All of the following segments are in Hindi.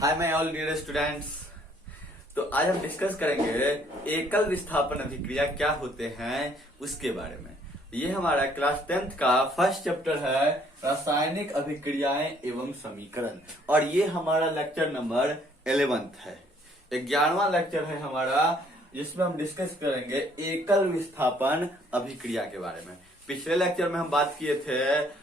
Hi my all dear students. तो आज हम डिस्कस करेंगे एकल विस्थापन अभिक्रिया क्या होते हैं उसके बारे में। ये हमारा क्लास 10th का फर्स्ट चैप्टर है, रासायनिक अभिक्रियाएं एवं समीकरण, और ये हमारा लेक्चर नंबर 11th है। 11वां लेक्चर है हमारा, जिसमें हम डिस्कस करेंगे एकल विस्थापन अभिक्रिया के बारे में। पिछले लेक्चर में हम बात किए थे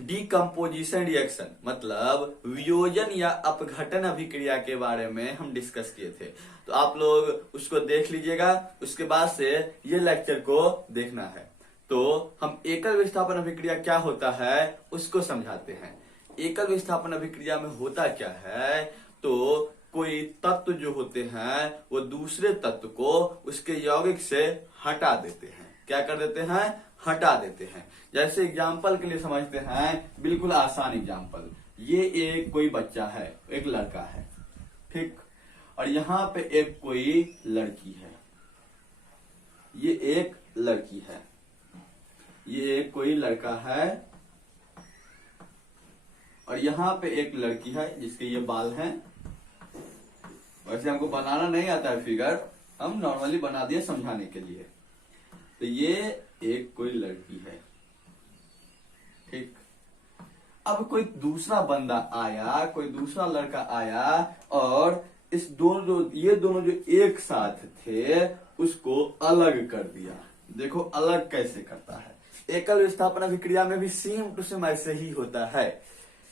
डीकम्पोजिशन रिएक्शन, मतलब वियोजन या अपघटन अभिक्रिया के बारे में हम डिस्कस किए थे। तो आप लोग उसको देख लीजिएगा, उसके बाद से ये लेक्चर को देखना है। तो हम एकल विस्थापन अभिक्रिया क्या होता है उसको समझाते हैं। एकल विस्थापन अभिक्रिया में होता क्या है, तो कोई तत्व जो होते हैं वो दूसरे तत्व को उसके यौगिक से हटा देते हैं। क्या कर देते हैं? हटा देते हैं। जैसे एग्जाम्पल के लिए समझते हैं, बिल्कुल आसान एग्जाम्पल। ये एक कोई बच्चा है, एक लड़का है, ठीक, और यहाँ पे एक कोई लड़की है। ये एक लड़की है, ये एक कोई लड़का है, और यहाँ पे एक लड़की है जिसके ये बाल हैं। वैसे हमको बनाना नहीं आता है फिगर, हम नॉर्मली बना दिए समझाने के लिए। तो ये एक कोई लड़की है, ठीक। अब कोई दूसरा बंदा आया, कोई दूसरा लड़का आया, और इस ये दोनों जो एक साथ थे उसको अलग कर दिया। देखो अलग कैसे करता है। एकल विस्थापन अभिक्रिया में भी सेम टू सेम ऐसे ही होता है।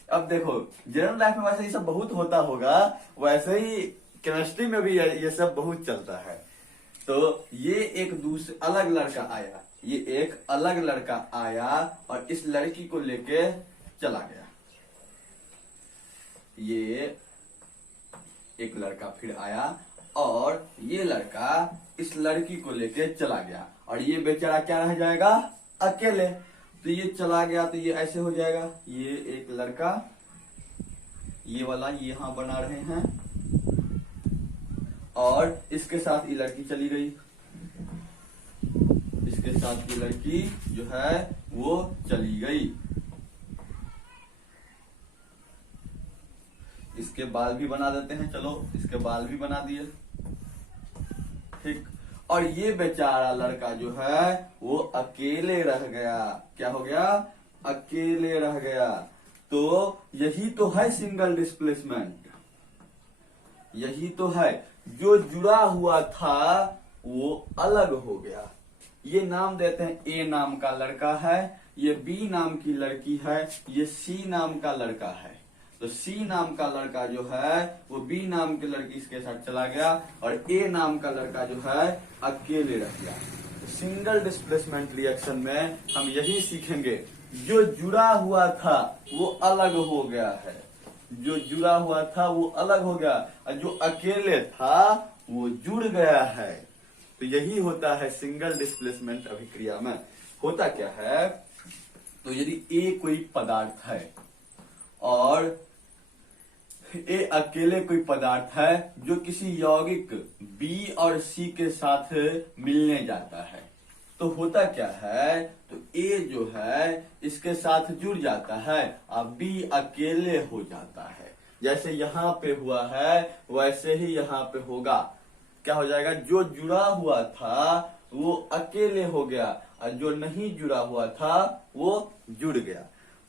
अब देखो जनरल लाइफ में वैसे ही सब बहुत होता होगा, वैसे ही केमिस्ट्री में भी ये सब बहुत चलता है। तो ये एक दूसरे अलग लड़का आया, ये एक अलग लड़का आया और इस लड़की को लेके चला गया। ये एक लड़का फिर आया और ये लड़का इस लड़की को लेके चला गया, और ये बेचारा क्या रह जाएगा? अकेले। तो ये चला गया तो ये ऐसे हो जाएगा, ये एक लड़का, ये वाला यहां बना रहे हैं, और इसके साथ ये लड़की चली गई। इसके साथ ये लड़की जो है वो चली गई। इसके बाल भी बना देते हैं, चलो इसके बाल भी बना दिए, ठीक। और ये बेचारा लड़का जो है वो अकेले रह गया। क्या हो गया? अकेले रह गया। तो यही तो है सिंगल डिस्प्लेसमेंट, यही तो है। जो जुड़ा हुआ था वो अलग हो गया। ये नाम देते हैं, ए नाम का लड़का है, ये बी नाम की लड़की है, ये सी नाम का लड़का है। तो सी नाम का लड़का जो है वो बी नाम की लड़की के साथ चला गया, और ए नाम का लड़का जो है अकेले रह गया। तो सिंगल डिस्प्लेसमेंट रिएक्शन में हम यही सीखेंगे, जो जुड़ा हुआ था वो अलग हो गया है, जो जुड़ा हुआ था वो अलग हो गया, और जो अकेले था वो जुड़ गया है। तो यही होता है सिंगल डिस्प्लेसमेंट अभिक्रिया में। होता क्या है, तो यदि ए कोई पदार्थ है और ए अकेले कोई पदार्थ है जो किसी यौगिक बी और सी के साथ मिलने जाता है, तो होता क्या है, तो ए जो है इसके साथ जुड़ जाता है और बी अकेले हो जाता है। जैसे यहाँ पे हुआ है वैसे ही यहाँ पे होगा। क्या हो जाएगा? जो जुड़ा हुआ था वो अकेले हो गया, और जो नहीं जुड़ा हुआ था वो जुड़ गया।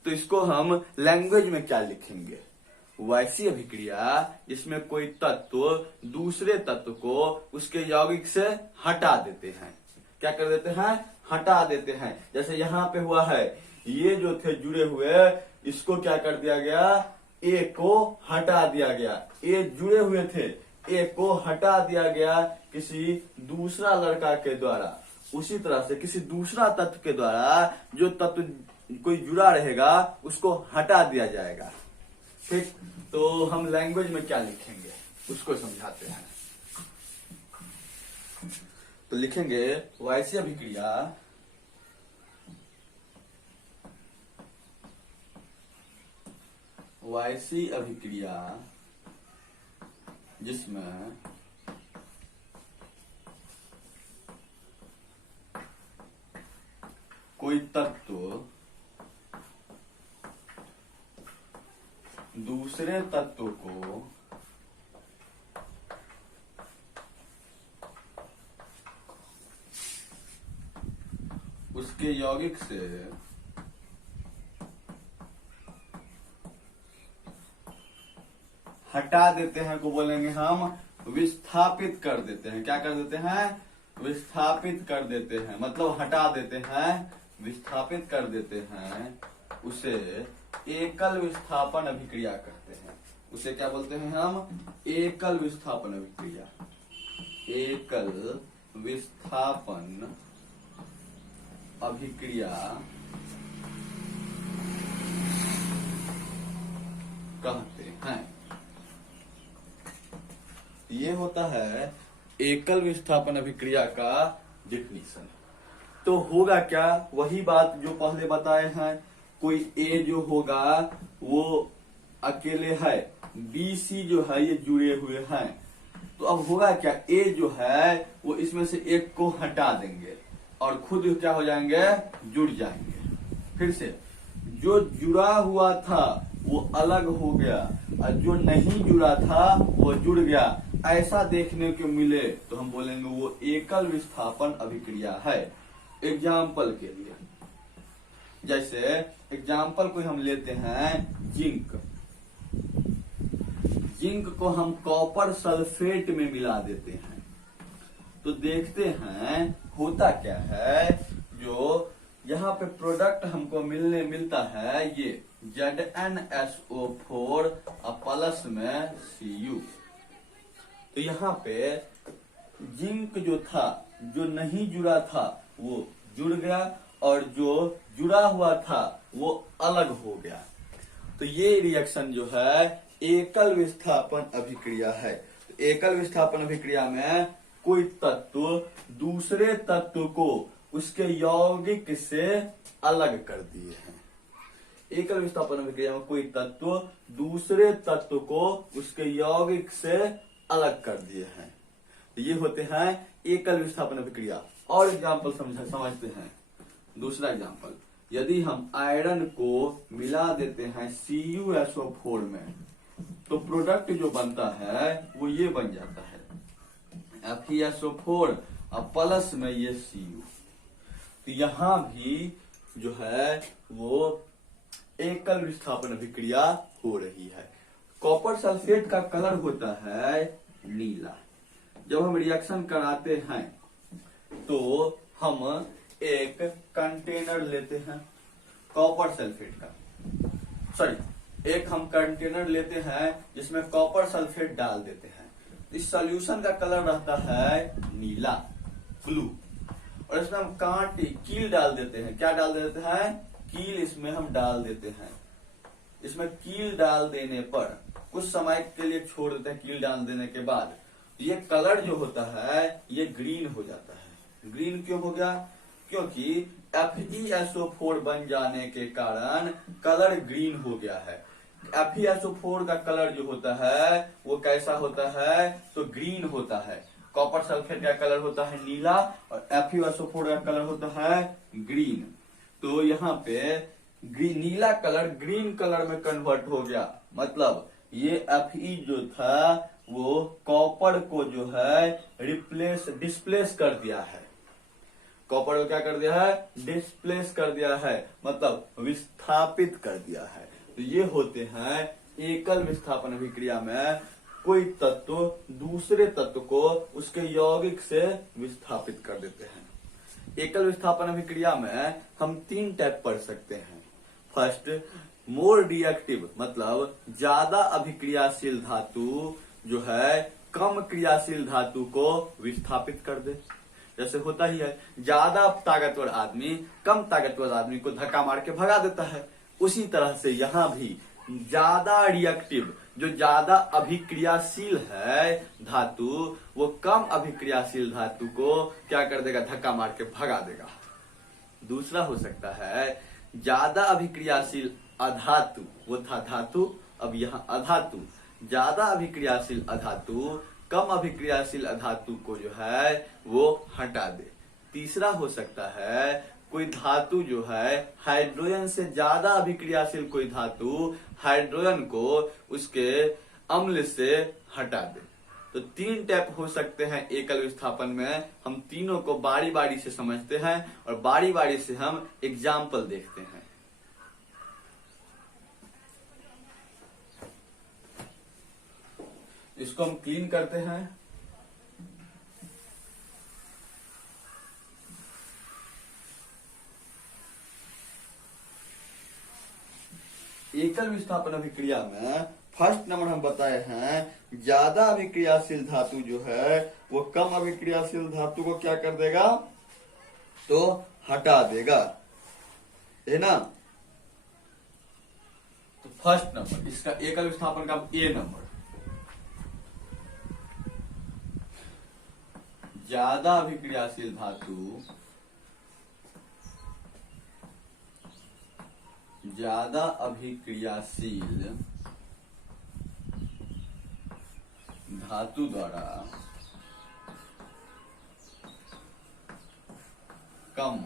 तो इसको हम लैंग्वेज में क्या लिखेंगे? वैसी अभिक्रिया जिसमें कोई तत्व दूसरे तत्व को उसके यौगिक से हटा देते हैं। क्या कर देते हैं? हटा देते हैं। जैसे यहाँ पे हुआ है, ये जो थे जुड़े हुए, इसको क्या कर दिया गया? ए को हटा दिया गया। ए जुड़े हुए थे, ए को हटा दिया गया किसी दूसरा लड़का के द्वारा। उसी तरह से किसी दूसरा तत्व के द्वारा जो तत्व कोई जुड़ा रहेगा उसको हटा दिया जाएगा, ठीक। तो हम लैंग्वेज में क्या लिखेंगे उसको समझाते हैं। तो लिखेंगे वैसी अभिक्रिया जिसमें कोई तत्व दूसरे तत्व को उसके यौगिक से हटा देते हैं को बोलेंगे हम विस्थापित कर देते हैं। क्या कर देते हैं? विस्थापित कर देते हैं, मतलब हटा देते हैं, विस्थापित कर देते हैं। उसे एकल विस्थापन अभिक्रिया कहते हैं। उसे क्या बोलते हैं हम? एकल विस्थापन अभिक्रिया। एकल विस्थापन अभिक्रिया कहते हैं। ये होता है एकल विस्थापन अभिक्रिया का डेफिनेशन। तो होगा क्या? वही बात जो पहले बताए हैं। कोई ए जो होगा वो अकेले है, बी सी जो है ये जुड़े हुए हैं। तो अब होगा क्या? ए जो है वो इसमें से एक को हटा देंगे और खुद क्या हो जाएंगे? जुड़ जाएंगे। फिर से जो जुड़ा हुआ था वो अलग हो गया और जो नहीं जुड़ा था वो जुड़ गया। ऐसा देखने को मिले तो हम बोलेंगे वो एकल विस्थापन अभिक्रिया है। एग्जाम्पल के लिए, जैसे एग्जाम्पल को हम लेते हैं जिंक। जिंक को हम कॉपर सल्फेट में मिला देते हैं तो देखते हैं होता क्या है। जो यहाँ पे प्रोडक्ट हमको मिलता है ये ZnSO4 प्लस में Cu। तो यहाँ पे जिंक जो था, जो नहीं जुड़ा था वो जुड़ गया और जो जुड़ा हुआ था वो अलग हो गया। तो ये रिएक्शन जो है एकल विस्थापन अभिक्रिया है। तो एकल विस्थापन अभिक्रिया में कोई तत्व दूसरे तत्व को उसके यौगिक से अलग कर दिए हैं। एकल विस्थापन अभिक्रिया में कोई तत्व दूसरे तत्व को उसके यौगिक से अलग कर दिए हैं। ये होते हैं एकल विस्थापन अभिक्रिया। और एग्जाम्पल समझते हैं। दूसरा एग्जाम्पल, यदि हम आयरन को मिला देते हैं CuSO4 में तो प्रोडक्ट जो बनता है वो ये बन जाता है FeSO4 और प्लस में ये Cu। तो यहां भी जो है वो एकल विस्थापन अभिक्रिया हो रही है। कॉपर सल्फेट का कलर होता है नीला। जब हम रिएक्शन कराते हैं तो हम एक कंटेनर लेते हैं कॉपर सल्फेट का, एक हम कंटेनर लेते हैं जिसमें कॉपर सल्फेट डाल देते हैं। इस सॉल्यूशन का कलर रहता है नीला, ब्लू। और इसमें हम कील डाल देते हैं। क्या डाल देते हैं? कील इसमें हम डाल देते हैं। इसमें कील डाल देने पर कुछ समय के लिए छोड़ देते हैं। कील डाल देने के बाद ये कलर जो होता है ये ग्रीन हो जाता है। ग्रीन क्यों हो गया? क्योंकि FeSO4 बन जाने के कारण कलर ग्रीन हो गया है। FeSO4 का कलर जो होता है वो कैसा होता है? तो ग्रीन होता है। कॉपर सल्फेट का कलर होता है नीला और FeSO4 का कलर होता है ग्रीन। तो यहाँ पे नीला कलर ग्रीन कलर में कन्वर्ट हो गया। मतलब ये Fe जो था वो कॉपर को जो है डिस्प्लेस कर दिया है। कॉपर को क्या कर दिया है? डिस्प्लेस कर दिया है, मतलब विस्थापित कर दिया है। तो ये होते हैं एकल विस्थापन अभिक्रिया में कोई तत्व दूसरे तत्व को उसके यौगिक से विस्थापित कर देते हैं। एकल विस्थापन अभिक्रिया में हम 3 टाइप पढ़ सकते हैं। फर्स्ट, मोर रिएक्टिव, मतलब ज्यादा अभिक्रियाशील धातु जो है कम क्रियाशील धातु को विस्थापित कर दे। जैसे होता ही है, ज्यादा ताकतवर आदमी कम ताकतवर आदमी को धक्का मार के भगा देता है। उसी तरह से यहाँ भी ज्यादा रिएक्टिव, जो ज्यादा अभिक्रियाशील है धातु, वो कम अभिक्रियाशील धातु को क्या कर देगा? धक्का मार के भगा देगा। दूसरा हो सकता है ज्यादा अभिक्रियाशील अधातु, वो था धातु, अब यहाँ अधातु। ज्यादा अभिक्रियाशील अधातु कम अभिक्रियाशील अधातु को जो है वो हटा दे। तीसरा हो सकता है कोई धातु जो है हाइड्रोजन से ज्यादा अभिक्रियाशील कोई धातु हाइड्रोजन को उसके अम्ल से हटा दे। तो 3 टाइप हो सकते हैं एकल विस्थापन में। हम तीनों को बारी बारी से समझते हैं और बारी बारी से हम एग्जाम्पल देखते हैं। इसको हम क्लीन करते हैं। एकल विस्थापन अभिक्रिया में फर्स्ट नंबर हम बताए हैं, ज्यादा अभिक्रियाशील धातु जो है वो कम अभिक्रियाशील धातु को क्या कर देगा, तो हटा देगा, है ना। तो फर्स्ट नंबर इसका एकल विस्थापन का ए नंबर, ज्यादा अभिक्रियाशील धातु ज्यादा अभिक्रियाशील धातु द्वारा कम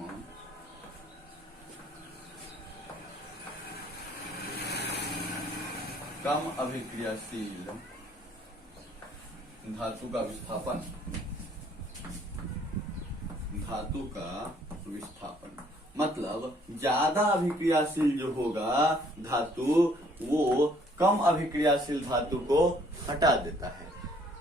अभिक्रियाशील धातु का विस्थापन, धातु का विस्थापन मतलब ज्यादा अभिक्रियाशील जो होगा धातु वो कम अभिक्रियाशील धातु को हटा देता है,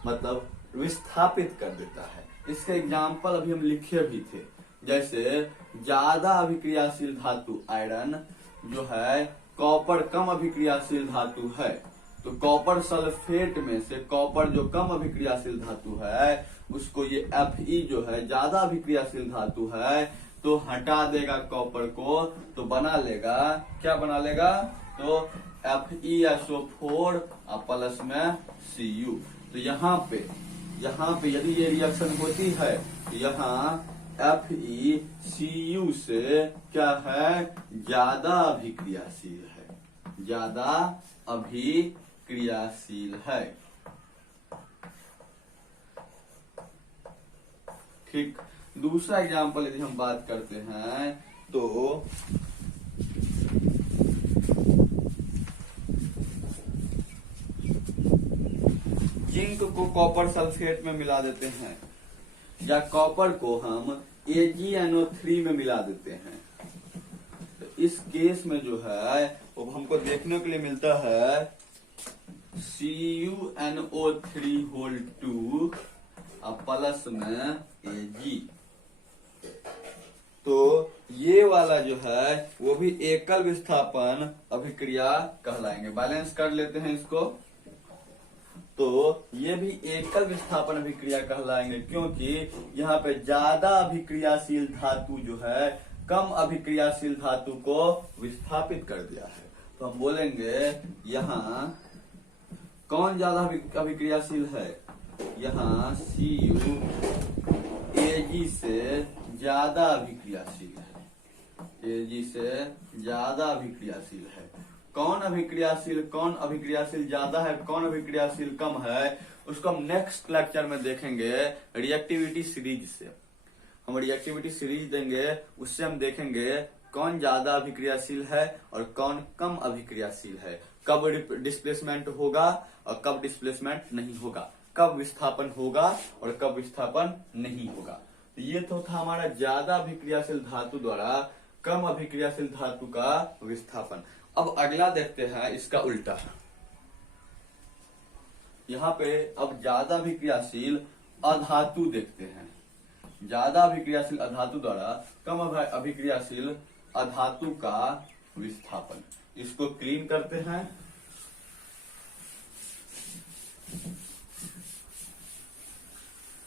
मतलब विस्थापित कर देता है। इसके एग्जाम्पल अभी हम लिखे भी थे, जैसे ज्यादा अभिक्रियाशील धातु आयरन जो है, कॉपर कम अभिक्रियाशील धातु है, तो कॉपर सल्फेट में से कॉपर जो कम अभिक्रियाशील धातु है उसको ये Fe जो है ज्यादा अभिक्रियाशील धातु है तो हटा देगा कॉपर को, तो बना लेगा, क्या बना लेगा, तो FeSO4 और प्लस में Cu। तो यहाँ पे यदि ये रिएक्शन होती है तो यहाँ FeCu से क्या है, ज्यादा अभिक्रियाशील है, ज्यादा अभिक्रियाशील है। ठीक, दूसरा एग्जाम्पल यदि हम बात करते हैं तो जिंक को कॉपर सल्फेट में मिला देते हैं या कॉपर को हम AgNO3 में मिला देते हैं। तो इस केस में जो है वो हमको देखने के लिए मिलता है CuNO3(2) और प्लस में Ag। तो ये वाला जो है वो भी एकल विस्थापन अभिक्रिया कहलाएंगे। बैलेंस कर लेते हैं इसको, तो ये भी एकल विस्थापन अभिक्रिया कहलाएंगे क्योंकि यहाँ पे ज्यादा अभिक्रियाशील धातु जो है कम अभिक्रियाशील धातु को विस्थापित कर दिया है। तो हम बोलेंगे यहाँ कौन ज्यादा अभिक्रियाशील है, यहाँ Cu Ag से ज्यादा अभिक्रियाशील है, Ag से ज्यादा अभिक्रियाशील है। कौन अभिक्रियाशील ज्यादा है, कौन अभिक्रियाशील कम है, उसको हम नेक्स्ट लेक्चर में देखेंगे रिएक्टिविटी सीरीज से। हम रिएक्टिविटी सीरीज देंगे, उससे हम देखेंगे कौन ज्यादा अभिक्रियाशील है और कौन कम अभिक्रियाशील है, कब डिस्प्लेसमेंट होगा और कब डिस्प्लेसमेंट नहीं होगा, कब विस्थापन होगा और कब विस्थापन नहीं होगा। तो ये तो था हमारा ज्यादा अभिक्रियाशील धातु द्वारा कम अभिक्रियाशील धातु का विस्थापन। अब अगला देखते हैं इसका उल्टा। यहाँ पे अब ज्यादा अभिक्रियाशील अधातु देखते हैं। ज्यादा अभिक्रियाशील अधातु द्वारा कम अभिक्रियाशील अधातु का विस्थापन, इसको क्लीन करते हैं।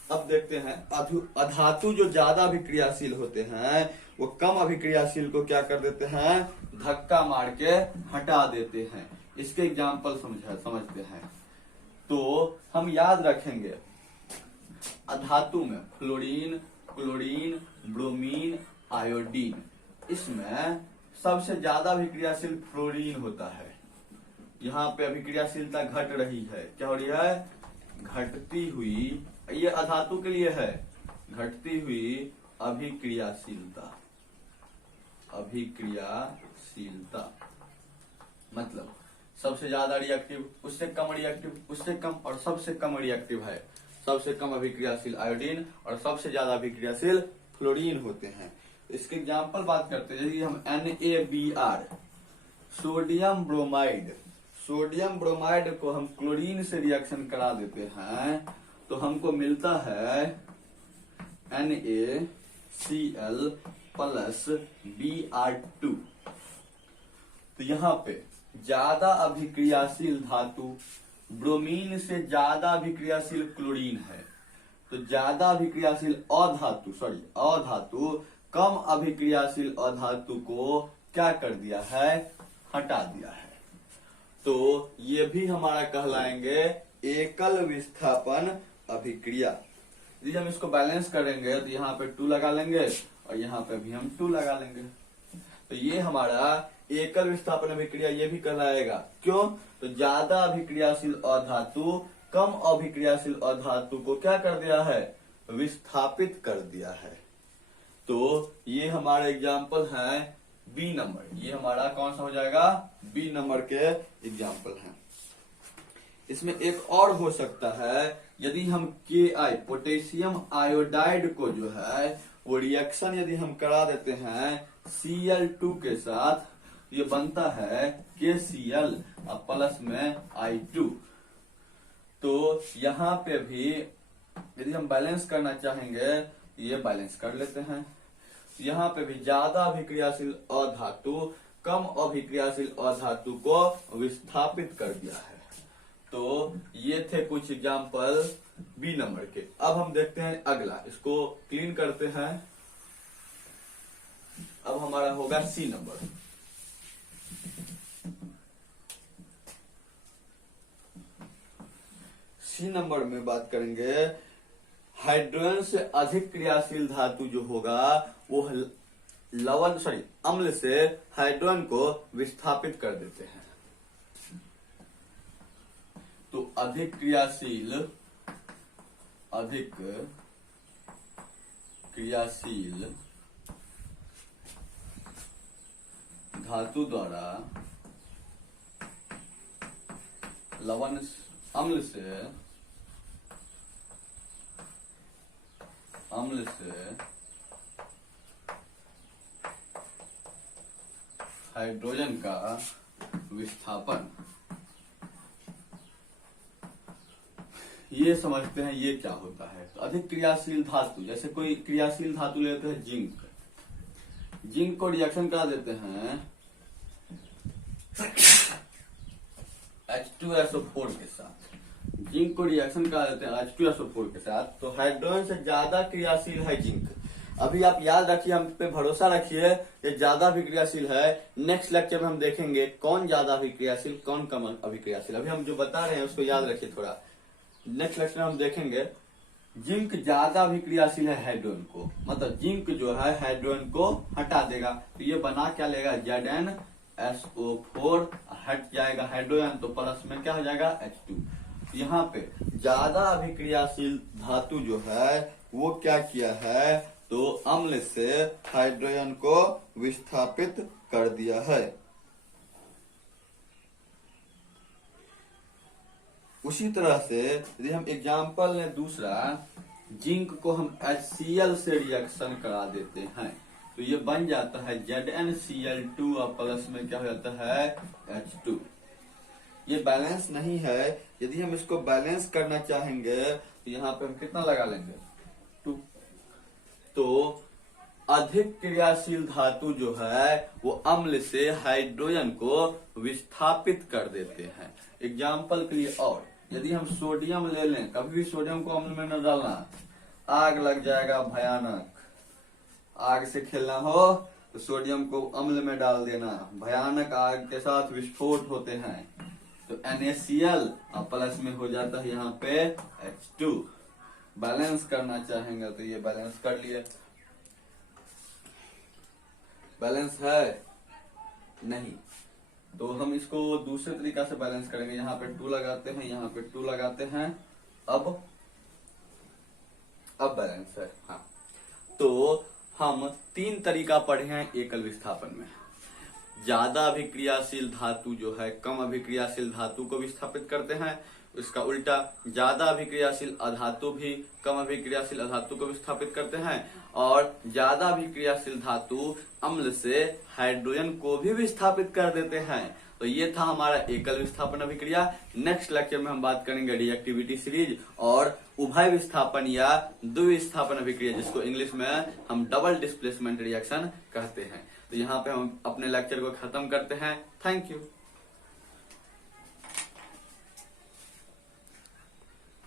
अब देखते हैं अधातु जो ज्यादा अभिक्रियाशील होते हैं वो कम अभिक्रियाशील को क्या कर देते हैं, धक्का मार के हटा देते हैं। इसके एग्जाम्पल समझते हैं। तो हम याद रखेंगे अधातु में फ्लोरीन, क्लोरीन, ब्रोमीन, आयोडीन, इसमें सबसे ज्यादा अभिक्रियाशील फ्लोरीन होता है। यहाँ पे अभिक्रियाशीलता घट रही है, क्या हो रही है, घटती हुई, ये अधातु के लिए है, घटती हुई अभिक्रियाशीलता, अभिक्रियाशीलता मतलब सबसे ज्यादा रिएक्टिव, उससे कम रिएक्टिव, उससे कम और सबसे कम रिएक्टिव है। सबसे कम अभिक्रियाशील आयोडीन और सबसे ज्यादा अभिक्रियाशील फ्लोरीन होते हैं। इसके एग्जाम्पल बात करते हैं, जैसे हम NaBr sodium bromide, sodium bromide को हम क्लोरीन से रिएक्शन करा देते हैं तो हमको मिलता है NaCl प्लस Br2। तो यहाँ पे ज्यादा अभिक्रियाशील धातु ब्रोमीन से ज्यादा अभिक्रियाशील क्लोरीन है, तो ज्यादा अभिक्रियाशील अधातु कम अभिक्रियाशील अधातु को क्या कर दिया है, हटा दिया है। तो ये भी हमारा कहलाएंगे एकल विस्थापन अभिक्रिया। यदि हम इसको बैलेंस करेंगे तो यहाँ पे 2 लगा लेंगे और यहाँ पे भी हम 2 लगा लेंगे, तो ये हमारा एकल विस्थापन अभिक्रिया ये भी कहलाएगा। क्यों? तो ज्यादा अभिक्रियाशील अधातु कम अभिक्रियाशील अधातु को क्या कर दिया है, विस्थापित कर दिया है। तो ये हमारा एग्जाम्पल है बी नंबर, ये हमारा कौन सा हो जाएगा, बी नंबर के एग्जाम्पल है। इसमें एक और हो सकता है, यदि हम Ki पोटेशियम आयोडाइड को जो है वो रिएक्शन यदि हम करा देते हैं Cl2 के साथ, ये बनता है KCl और प्लस में I2। तो यहाँ पे भी यदि हम बैलेंस करना चाहेंगे ये बैलेंस कर लेते हैं। यहाँ पे भी ज्यादा अभिक्रियाशील अधातु कम अभिक्रियाशील अधातु को विस्थापित कर दिया है। तो ये थे कुछ एग्जाम्पल बी नंबर के। अब हम देखते हैं अगला, इसको क्लीन करते हैं। अब हमारा होगा सी नंबर। सी नंबर में बात करेंगे, हाइड्रोजन से अधिक क्रियाशील धातु जो होगा वो अम्ल से हाइड्रोजन को विस्थापित कर देते हैं। तो अधिक क्रियाशील धातु द्वारा अम्ल से हाइड्रोजन का विस्थापन, ये समझते हैं ये क्या होता है। तो अधिक क्रियाशील धातु, जैसे कोई क्रियाशील धातु लेते हैं जिंक को रिएक्शन करा देते हैं H2SO4 के साथ, जिंक को रिएक्शन करा देते हैं H2SO4 के साथ, तो हाइड्रोजन से ज्यादा क्रियाशील है जिंक। अभी आप याद रखिए, हम पे भरोसा रखिए, ये ज्यादा अभिक्रियाशील है। नेक्स्ट लेक्चर में हम देखेंगे कौन ज्यादा अभिक्रियाशील कौन कम अभिक्रियाशील। अभी हम जो बता रहे हैं उसको याद रखिए थोड़ा। नेक्स्ट लेक्चर में हम देखेंगे जिंक ज्यादा अभिक्रियाशील है हाइड्रोजन को, मतलब जिंक जो है हाइड्रोजन को हटा देगा। तो ये बना क्या लेगा, ZnSO4 हट जाएगा हाइड्रोजन, तो प्लस में क्या हो जाएगा H2। यहाँ पे ज्यादा अभिक्रियाशील धातु जो है वो क्या किया है, तो अम्ल से हाइड्रोजन को विस्थापित कर दिया है। उसी तरह से यदि हम एग्जाम्पल लें दूसरा, जिंक को हम HCl से रिएक्शन करा देते हैं तो ये बन जाता है ZnCl2 और प्लस में क्या हो जाता है H2। ये बैलेंस नहीं है, यदि हम इसको बैलेंस करना चाहेंगे तो यहाँ पे हम कितना लगा लेंगे 2। तो अधिक क्रियाशील धातु जो है वो अम्ल से हाइड्रोजन को विस्थापित कर देते हैं। एग्जाम्पल के लिए और यदि हम सोडियम ले लें, कभी भी सोडियम को अम्ल में न डालना, आग लग जाएगा भयानक। आग से खेलना हो तो सोडियम को अम्ल में डाल देना, भयानक आग के साथ विस्फोट होते हैं। तो NaCl और प्लस में हो जाता है यहाँ पे H2। बैलेंस करना चाहेंगे तो ये बैलेंस कर लिए। बैलेंस है नहीं तो हम इसको दूसरे तरीका से बैलेंस करेंगे। यहाँ पे 2 लगाते हैं, यहाँ पे 2 लगाते हैं। अब बैलेंस है। हाँ, तो हम 3 तरीका पढ़े हैं एकल विस्थापन में। ज्यादा अभिक्रियाशील धातु जो है कम अभिक्रियाशील धातु को विस्थापित करते हैं, इसका उल्टा ज्यादा अभिक्रियाशील अधातु भी कम अभिक्रियाशील अधातु को विस्थापित करते हैं, और ज्यादा अभिक्रियाशील धातु अम्ल से हाइड्रोजन को भी विस्थापित कर देते हैं। तो ये था हमारा एकल विस्थापन अभिक्रिया। नेक्स्ट लेक्चर में हम बात करेंगे रिएक्टिविटी सीरीज और उभय विस्थापन या द्विविस्थापन अभिक्रिया, जिसको इंग्लिश में हम डबल डिस्प्लेसमेंट रिएक्शन कहते हैं। तो यहाँ पे हम अपने लेक्चर को खत्म करते हैं। Thank you.